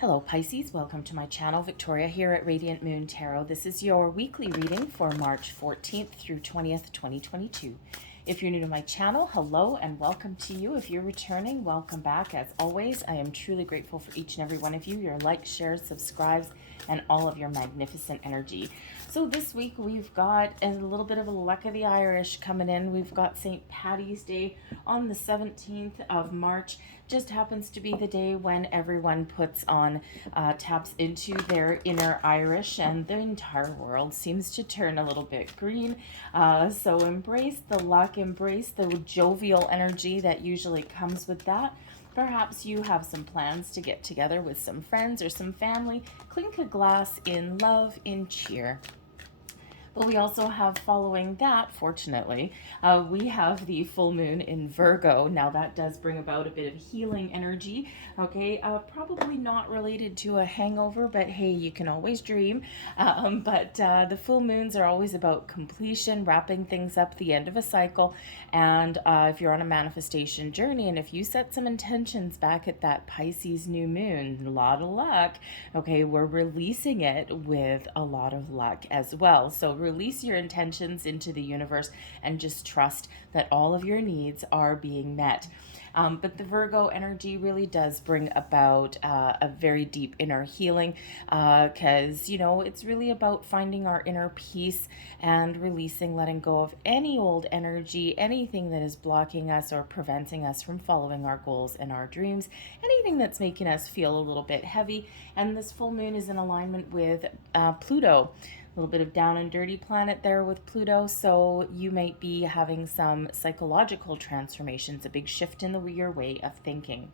Hello Pisces, welcome to my channel. Victoria here at Radiant Moon Tarot. This is your weekly reading for March 14th through 20th, 2022. If you're new to my channel, hello and welcome to you. If you're returning, welcome back. As always, I am truly grateful for each and every one of you, your likes, shares, subscribes, and all of your magnificent energy. So this week we've got a little bit of a luck of the Irish coming in. We've got St. Paddy's Day on the 17th of March. Just happens to be the day when everyone puts on, taps into their inner Irish, and the entire world seems to turn a little bit green. So embrace the luck, embrace the jovial energy that usually comes with that. Perhaps you have some plans to get together with some friends or some family. Clink a glass in love, in cheer. But we also have, following that, fortunately, we have the full moon in Virgo. Now that does bring about a bit of healing energy, okay? Probably not related to a hangover, but hey, you can always dream. But the full moons are always about completion, wrapping things up, the end of a cycle. And if you're on a manifestation journey, and if you set some intentions back at that Pisces new moon, a lot of luck, okay, we're releasing it with a lot of luck as well. So release your intentions into the universe and just trust that all of your needs are being met. But the Virgo energy really does bring about a very deep inner healing, because, it's really about finding our inner peace and releasing, letting go of any old energy, anything that is blocking us or preventing us from following our goals and our dreams, anything that's making us feel a little bit heavy. And this full moon is in alignment with Pluto. A little bit of down and dirty planet there with Pluto, so you might be having some psychological transformations, a big shift in your way of thinking.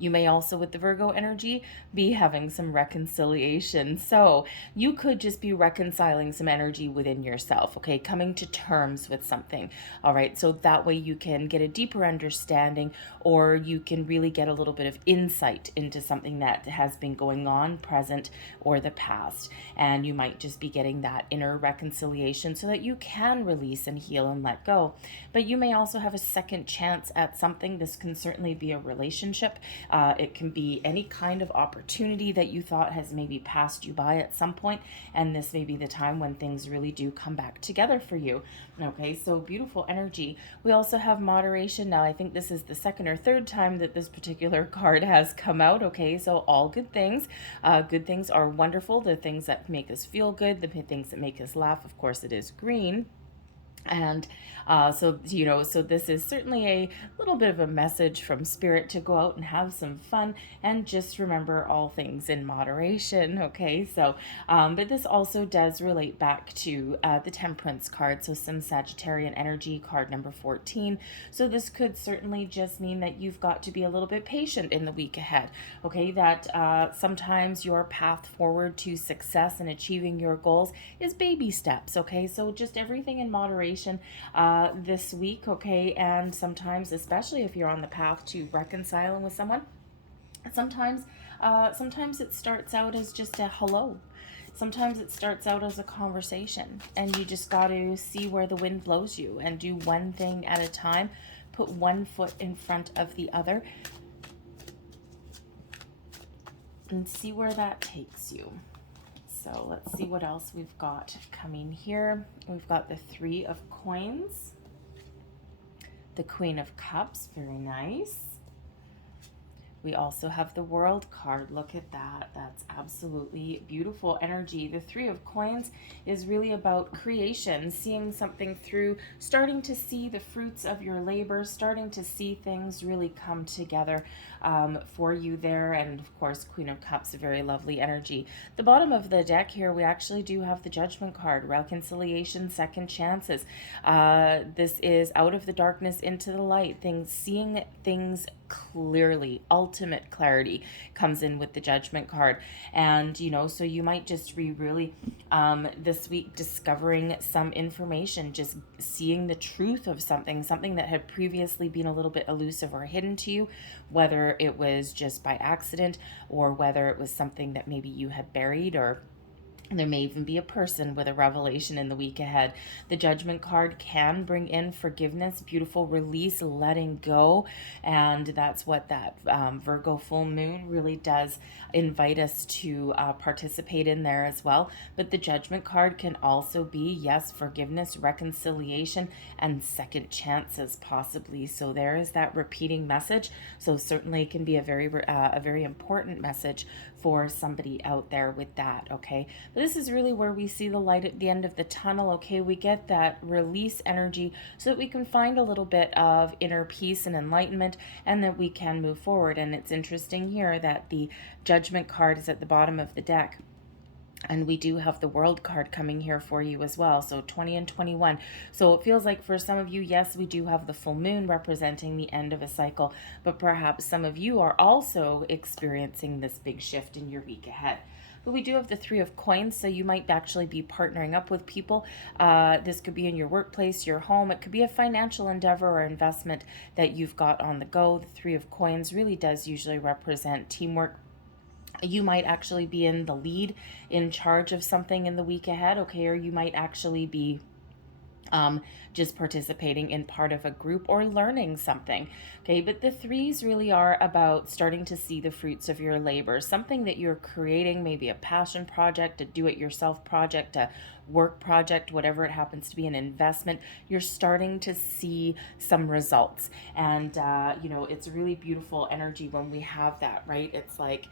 You may also, with the Virgo energy, be having some reconciliation. So you could just be reconciling some energy within yourself, okay? Coming to terms with something, all right? So that way you can get a deeper understanding, or you can really get a little bit of insight into something that has been going on, present, or the past. And you might just be getting that inner reconciliation so that you can release and heal and let go. But you may also have a second chance at something. This can certainly be a relationship. It can be any kind of opportunity that you thought has maybe passed you by at some point, and this may be the time when things really do come back together for you. Okay, so beautiful energy. We also have moderation. Now, I think this is the second or third time that this particular card has come out. Okay, so all good things. Good things are wonderful. The things that make us feel good, the things that make us laugh. Of course, it is green. And so this is certainly a little bit of a message from Spirit to go out and have some fun and just remember all things in moderation, okay? So, but this also does relate back to the Temperance card, so some Sagittarian energy, card number 14. So this could certainly just mean that you've got to be a little bit patient in the week ahead, okay? That sometimes your path forward to success and achieving your goals is baby steps, okay? So just everything in moderation this week, okay? And sometimes, especially if you're on the path to reconciling with someone, sometimes it starts out as just a hello. Sometimes it starts out as a conversation, and you just got to see where the wind blows you and do one thing at a time. Put one foot in front of the other and see where that takes you. So let's see what else we've got coming here. We've got the Three of Coins, the Queen of Cups, very nice. We also have the World card. Look at that. That's absolutely beautiful energy. The Three of Coins is really about creation, seeing something through, starting to see the fruits of your labor, starting to see things really come together for you there. And of course, Queen of Cups, a very lovely energy. The bottom of the deck here, we actually do have the Judgment card, reconciliation, second chances. This is out of the darkness into the light, seeing things clearly. Ultimate clarity comes in with the Judgment card. And so you might just be really this week discovering some information, just seeing the truth of something that had previously been a little bit elusive or hidden to you, whether it was just by accident or whether it was something that maybe you had buried or There may even be a person with a revelation in the week ahead. The Judgment card can bring in forgiveness, beautiful release, letting go. And that's what that Virgo full moon really does invite us to participate in there as well. But the Judgment card can also be, yes, forgiveness, reconciliation, and second chances possibly. So there is that repeating message. So certainly it can be a very important message for somebody out there with that, okay? But this is really where we see the light at the end of the tunnel, okay? We get that release energy so that we can find a little bit of inner peace and enlightenment, and that we can move forward. And it's interesting here that the Judgment card is at the bottom of the deck. And we do have the World card coming here for you as well. So 20 and 21. So it feels like for some of you, yes, we do have the full moon representing the end of a cycle. But perhaps some of you are also experiencing this big shift in your week ahead. But we do have the Three of Coins, so you might actually be partnering up with people. This could be in your workplace, your home. It could be a financial endeavor or investment that you've got on the go. The Three of Coins really does usually represent teamwork. You might actually be in the lead, in charge of something in the week ahead, okay? Or you might actually be just participating in part of a group or learning something, okay? But the threes really are about starting to see the fruits of your labor, something that you're creating, maybe a passion project, a do-it-yourself project, a work project, whatever it happens to be, an investment. You're starting to see some results. And, it's really beautiful energy when we have that, right? It's like,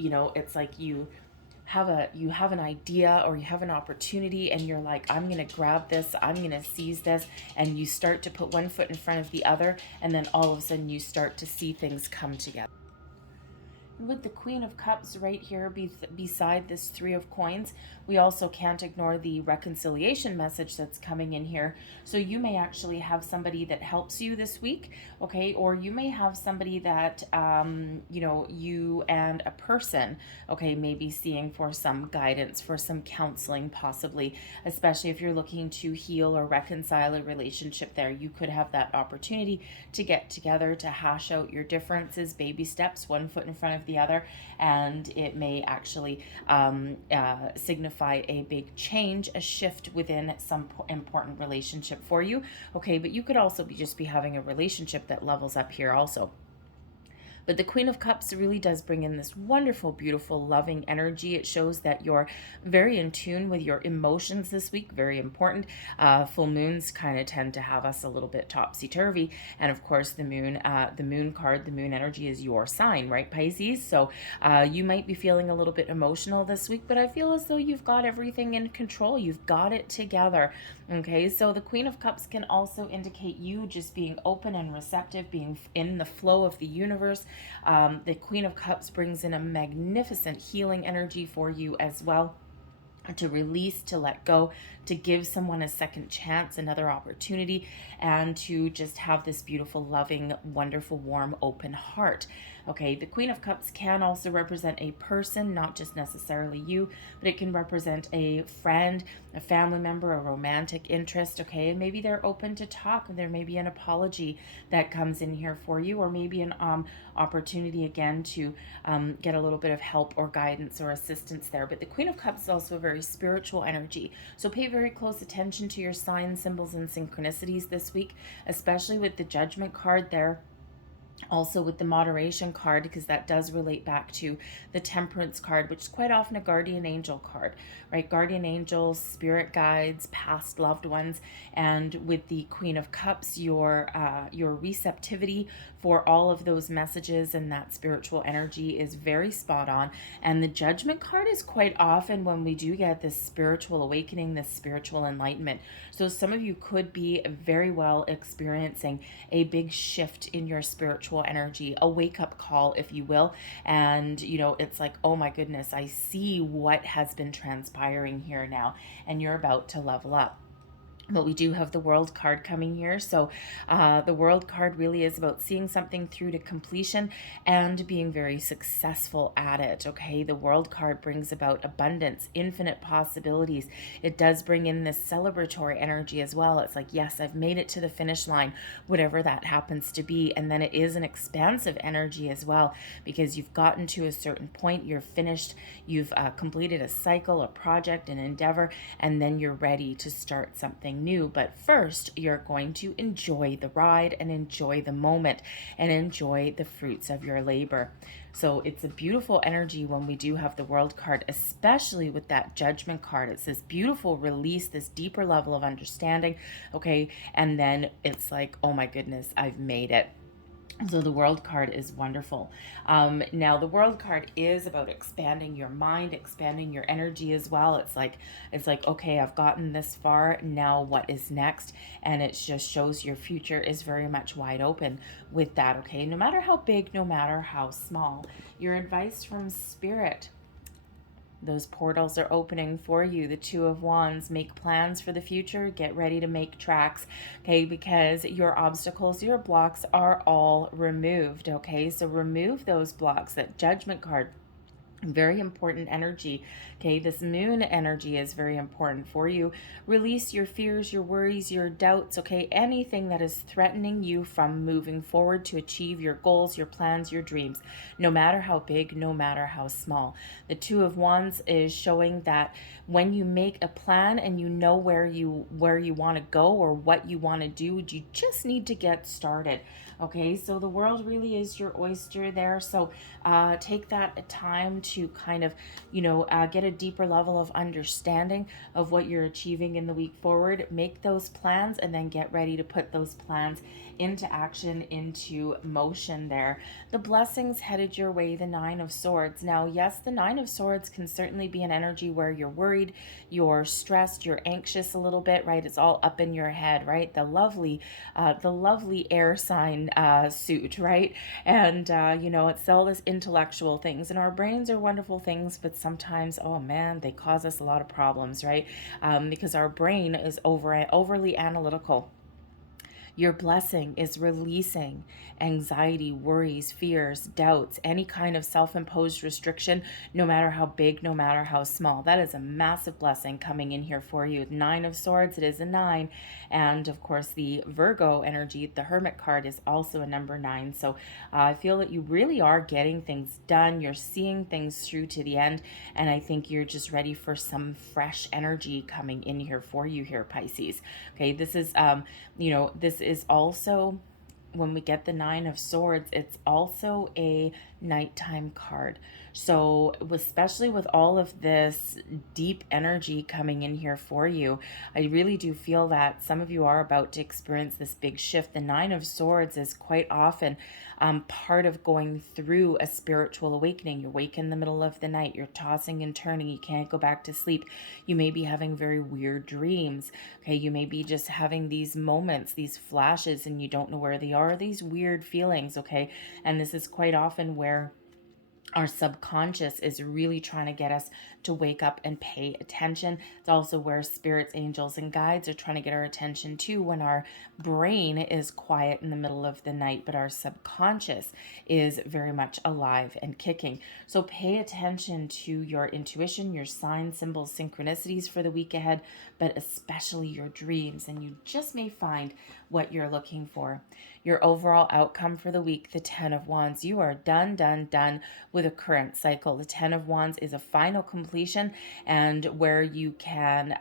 it's like you have an idea or you have an opportunity and you're like, I'm going to grab this, I'm going to seize this, and you start to put one foot in front of the other, and then all of a sudden you start to see things come together. With the Queen of Cups right here beside this Three of Coins, we also can't ignore the reconciliation message that's coming in here. So you may actually have somebody that helps you this week, okay? Or you may have somebody that, you and a person, okay, may be seeing for some guidance, for some counseling possibly, especially if you're looking to heal or reconcile a relationship there. You could have that opportunity to get together, to hash out your differences, baby steps, one foot in front of the other, and it may actually signify a big change, a shift within some important relationship for you, okay? But you could also just be having a relationship that levels up here also. But the Queen of Cups really does bring in this wonderful, beautiful, loving energy. It shows that you're very in tune with your emotions this week, very important. Full moons kind of tend to have us a little bit topsy-turvy. And of course, the moon card, the moon energy is your sign, right, Pisces? So you might be feeling a little bit emotional this week, but I feel as though you've got everything in control. You've got it together, okay? So the Queen of Cups can also indicate you just being open and receptive, being in the flow of the universe. The Queen of Cups brings in a magnificent healing energy for you as well, to release, to let go, to give someone a second chance, another opportunity, and to just have this beautiful, loving, wonderful, warm, open heart. Okay, the Queen of Cups can also represent a person, not just necessarily you, but it can represent a friend, a family member, a romantic interest, okay? And maybe they're open to talk. There may be an apology that comes in here for you, or maybe an opportunity again to get a little bit of help or guidance or assistance there. But the Queen of Cups is also a very spiritual energy. So pay very close attention to your signs, symbols, and synchronicities this week, especially with the Judgment card there. Also with the Moderation card, because that does relate back to the Temperance card, which is quite often a guardian angel card, right? Guardian angels, spirit guides, past loved ones. And with the Queen of Cups, your receptivity for all of those messages and that spiritual energy is very spot on. And the Judgment card is quite often when we do get this spiritual awakening, this spiritual enlightenment. So some of you could be very well experiencing a big shift in your spiritual energy, a wake-up call, if you will. And it's like, oh my goodness, I see what has been transpiring here now, and you're about to level up. But we do have the World card coming here. So the World card really is about seeing something through to completion and being very successful at it. Okay, the World card brings about abundance, infinite possibilities. It does bring in this celebratory energy as well. It's like, yes, I've made it to the finish line, whatever that happens to be. And then it is an expansive energy as well, because you've gotten to a certain point, you're finished, you've completed a cycle, a project, an endeavor, and then you're ready to start something new. But first, you're going to enjoy the ride and enjoy the moment and enjoy the fruits of your labor. So it's a beautiful energy when we do have the World card, especially with that Judgment card. It's this beautiful release, this deeper level of understanding, okay? And then it's like, oh my goodness, I've made it. So the World card is wonderful. Now the World card is about expanding your mind, expanding your energy as well. It's like, okay, I've gotten this far. Now what is next? And it just shows your future is very much wide open with that. Okay, no matter how big, no matter how small. Your advice from Spirit: those portals are opening for you. The Two of Wands: make plans for the future, get ready to make tracks, okay, because your obstacles, your blocks are all removed. Okay, so remove those blocks. That Judgment card, very important energy. Okay, this Moon energy is very important for you. Release your fears, your worries, your doubts. Okay, anything that is threatening you from moving forward to achieve your goals, your plans, your dreams, no matter how big, no matter how small. The Two of Wands is showing that when you make a plan and you know where you want to go or what you want to do, you just need to get started. Okay, so the world really is your oyster there. So take that time to kind of, get a deeper level of understanding of what you're achieving in the week forward. Make those plans and then get ready to put those plans into action, into motion there. The blessings headed your way: the Nine of Swords. Now, yes, the Nine of Swords can certainly be an energy where you're worried, you're stressed, you're anxious a little bit, right? It's all up in your head, right? The lovely air sign suit, right? And, it's all this intellectual things. And our brains are wonderful things, but sometimes, oh man, they cause us a lot of problems, right? Because our brain is overly analytical. Your blessing is releasing anxiety, worries, fears, doubts, any kind of self imposed restriction, no matter how big, no matter how small. That is a massive blessing coming in here for you. Nine of Swords, it is a 9. And of course, the Virgo energy, the Hermit card, is also a number 9. So I feel that you really are getting things done. You're seeing things through to the end. And I think you're just ready for some fresh energy coming in here for you here, Pisces. Okay, this is also, when we get the Nine of Swords, it's also a nighttime card. So especially with all of this deep energy coming in here for you, I really do feel that some of you are about to experience this big shift. The Nine of Swords is quite often part of going through a spiritual awakening. You're awake in the middle of the night, you're tossing and turning, you can't go back to sleep. You may be having very weird dreams. Okay, you may be just having these moments, these flashes, and you don't know where they are, these weird feelings. Okay, and this is quite often where our subconscious is really trying to get us to wake up and pay attention. It's also where spirits, angels, and guides are trying to get our attention too, when our brain is quiet in the middle of the night, but our subconscious is very much alive and kicking. So pay attention to your intuition, your signs, symbols, synchronicities for the week ahead, but especially your dreams, and you just may find what you're looking for. Your overall outcome for the week: the Ten of Wands. You are done with a current cycle. The Ten of Wands is a final completion, and where you can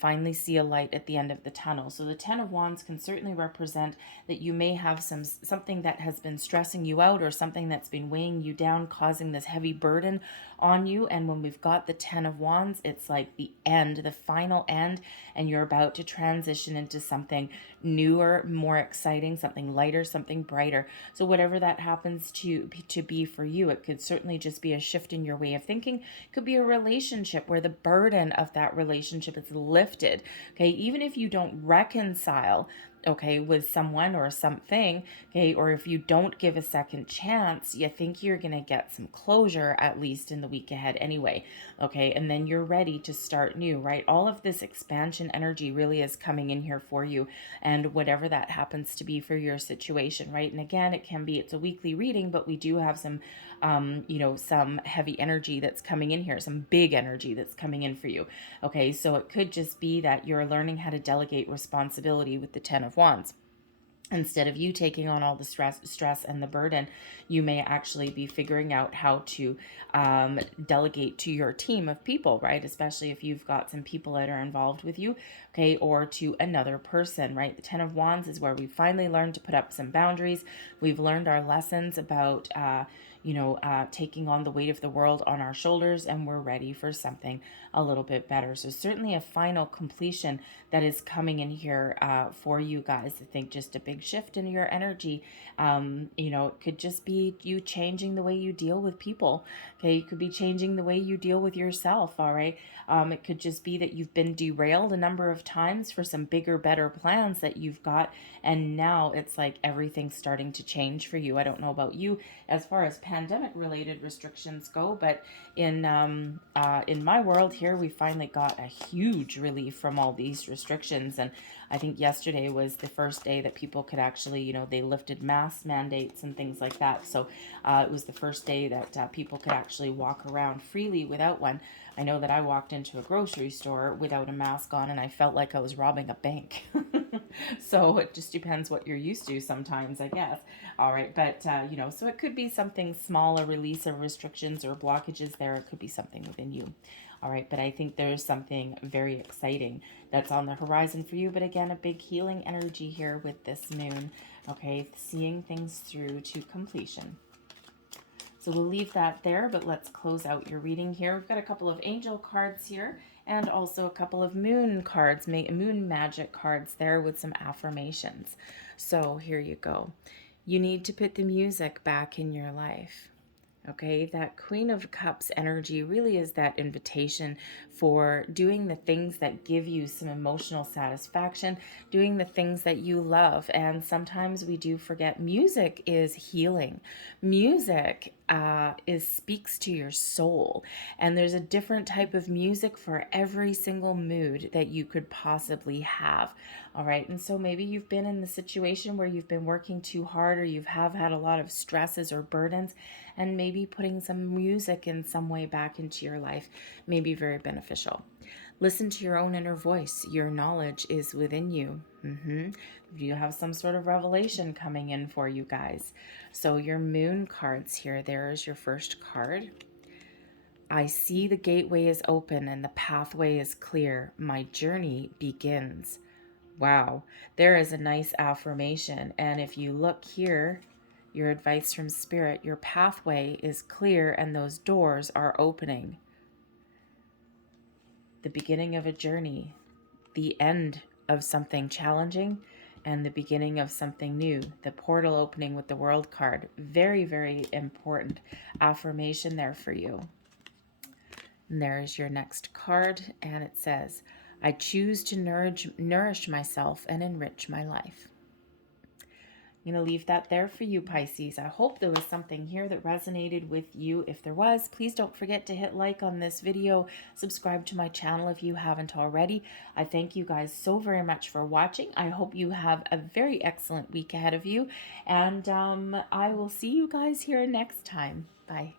finally see a light at the end of the tunnel. So the Ten of Wands can certainly represent that you may have something that has been stressing you out, or something that's been weighing you down, causing this heavy burden on you. And when we've got the Ten of Wands, it's like the end, the final end, and you're about to transition into something newer, more exciting, something lighter, something brighter. So whatever that happens to be for you, it could certainly just be a shift in your way of thinking. It could be a relationship where the burden of that relationship is lifted. Okay, even if you don't reconcile okay, with someone or something, okay, or if you don't give a second chance, you think you're going to get some closure at least in the week ahead anyway, okay, and then you're ready to start new, right? All of this expansion energy really is coming in here for you, and whatever that happens to be for your situation, right? And again, it's a weekly reading, but we do have some some heavy energy that's coming in here, some big energy that's coming in for you. Okay, so it could just be that you're learning how to delegate responsibility with the 10 of Wands. Instead of you taking on all the stress and the burden, you may actually be figuring out how to delegate to your team of people, right? Especially if you've got some people that are involved with you, okay, or to another person, right? The 10 of Wands is where we finally learned to put up some boundaries. We've learned our lessons about taking on the weight of the world on our shoulders, and we're ready for something a little bit better. So certainly a final completion that is coming in here for you guys. I think just a big shift in your energy. It could just be you changing the way you deal with people. Okay, you could be changing the way you deal with yourself. All right. It could just be that you've been derailed a number of times for some bigger, better plans that you've got, and now it's like everything's starting to change for you. I don't know about you as far as pandemic related restrictions go, but in my world here, we finally got a huge relief from all these restrictions. And I think yesterday was the first day that people could actually, they lifted mask mandates and things like that. So it was the first day that people could actually walk around freely without one. I know that I walked into a grocery store without a mask on, and I felt like I was robbing a bank. So it just depends what you're used to sometimes, I guess. All right, but so it could be something small, a release of restrictions or blockages there. It could be something within you. All right, but I think there's something very exciting that's on the horizon for you. But again, a big healing energy here with this moon. Okay, seeing things through to completion. So we'll leave that there, but let's close out your reading here. We've got a couple of angel cards here and also a couple of moon cards, moon magic cards there with some affirmations. So here you go. You need to put the music back in your life. Okay, that Queen of Cups energy really is that invitation for doing the things that give you some emotional satisfaction, doing the things that you love. And sometimes we do forget music is healing. Music speaks to your soul. And there's a different type of music for every single mood that you could possibly have. All right, and so maybe you've been in the situation where you've been working too hard, or you have had a lot of stresses or burdens, and maybe putting some music in some way back into your life may be very beneficial. Listen to your own inner voice. Your knowledge is within you. You have some sort of revelation coming in for you guys. So your moon cards here, there is your first card. I see the gateway is open and the pathway is clear. My journey begins. Wow, there is a nice affirmation. And if you look here, your advice from Spirit, your pathway is clear and those doors are opening. The beginning of a journey, the end of something challenging, and the beginning of something new. The portal opening with the World card. Very, very important affirmation there for you. And there's your next card, and it says, I choose to nourish myself and enrich my life. I'm going to leave that there for you, Pisces. I hope there was something here that resonated with you. If there was, please don't forget to hit like on this video. Subscribe to my channel if you haven't already. I thank you guys so very much for watching. I hope you have a very excellent week ahead of you. And I will see you guys here next time. Bye.